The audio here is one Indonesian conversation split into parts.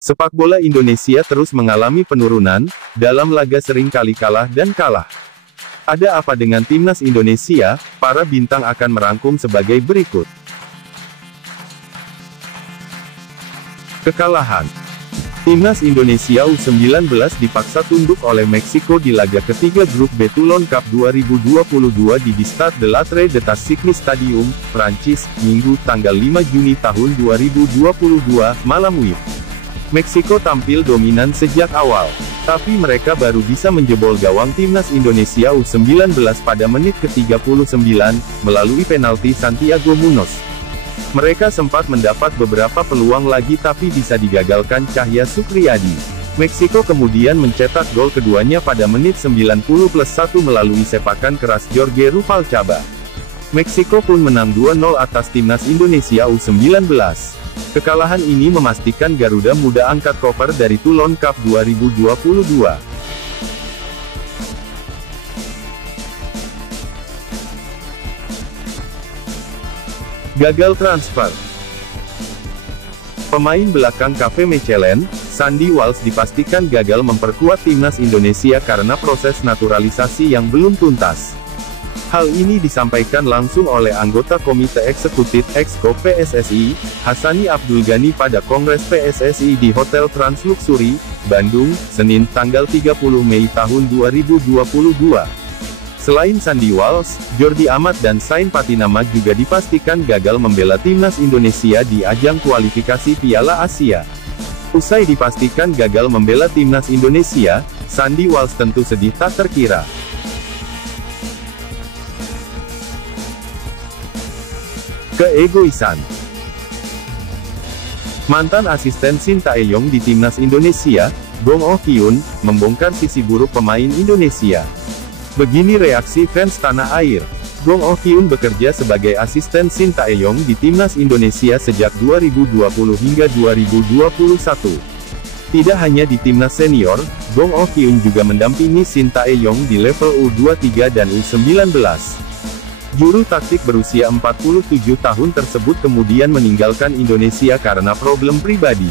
Sepak bola Indonesia terus mengalami penurunan, dalam laga sering kali kalah dan kalah. Ada apa dengan timnas Indonesia? Para bintang akan merangkum sebagai berikut. Kekalahan. Timnas Indonesia U19 dipaksa tunduk oleh Meksiko di laga ketiga grup B Toulon Cup 2022 di Stade de l'Atlético de Stadium, Prancis, Minggu tanggal 5 Juni tahun 2022, malam WIB. Meksiko tampil dominan sejak awal, tapi mereka baru bisa menjebol gawang timnas Indonesia U19 pada menit ke-39, melalui penalti Santiago Munoz. Mereka sempat mendapat beberapa peluang lagi tapi bisa digagalkan Cahya Supriyadi. Meksiko kemudian mencetak gol keduanya pada menit 90+1 melalui sepakan keras Jorge Rubalcaba. Meksiko pun menang 2-0 atas timnas Indonesia U19. Kekalahan ini memastikan Garuda Muda angkat koper dari Toulon Cup 2022. Gagal transfer. Pemain belakang KV Mechelen, Sandy Walsh dipastikan gagal memperkuat timnas Indonesia karena proses naturalisasi yang belum tuntas. Hal ini disampaikan langsung oleh anggota Komite Eksekutif Exco PSSI, Hassani Abdul Ghani pada Kongres PSSI di Hotel Trans Luxury, Bandung, Senin tanggal 30 Mei tahun 2022. Selain Sandy Walsh, Jordi Amat dan Sain Patinama juga dipastikan gagal membela timnas Indonesia di ajang kualifikasi Piala Asia. Usai dipastikan gagal membela timnas Indonesia, Sandy Walsh tentu sedih tak terkira. Keegoisan. Mantan asisten Shin Tae-yong di timnas Indonesia, Gong Oh-kyun, membongkar sisi buruk pemain Indonesia. Begini reaksi fans tanah air. Gong Oh-kyun bekerja sebagai asisten Shin Tae-yong di timnas Indonesia sejak 2020 hingga 2021. Tidak hanya di timnas senior, Gong Oh-kyun juga mendampingi Shin Tae-yong di level U23 dan U19. Juru taktik berusia 47 tahun tersebut kemudian meninggalkan Indonesia karena problem pribadi.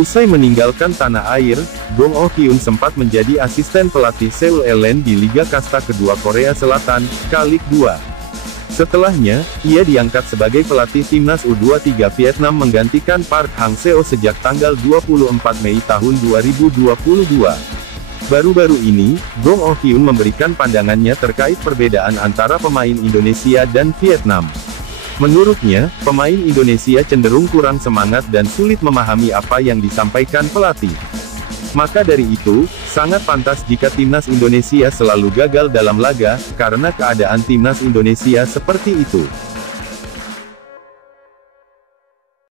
Usai meninggalkan tanah air, Gong Oh-kyun sempat menjadi asisten pelatih Seoul Ellen di Liga Kasta kedua Korea Selatan, K-League 2. Setelahnya, ia diangkat sebagai pelatih timnas U23 Vietnam menggantikan Park Hang-seo sejak tanggal 24 Mei tahun 2022. Baru-baru ini, Gong Oh-kyun memberikan pandangannya terkait perbedaan antara pemain Indonesia dan Vietnam. Menurutnya, pemain Indonesia cenderung kurang semangat dan sulit memahami apa yang disampaikan pelatih. Maka dari itu, sangat pantas jika timnas Indonesia selalu gagal dalam laga, karena keadaan timnas Indonesia seperti itu.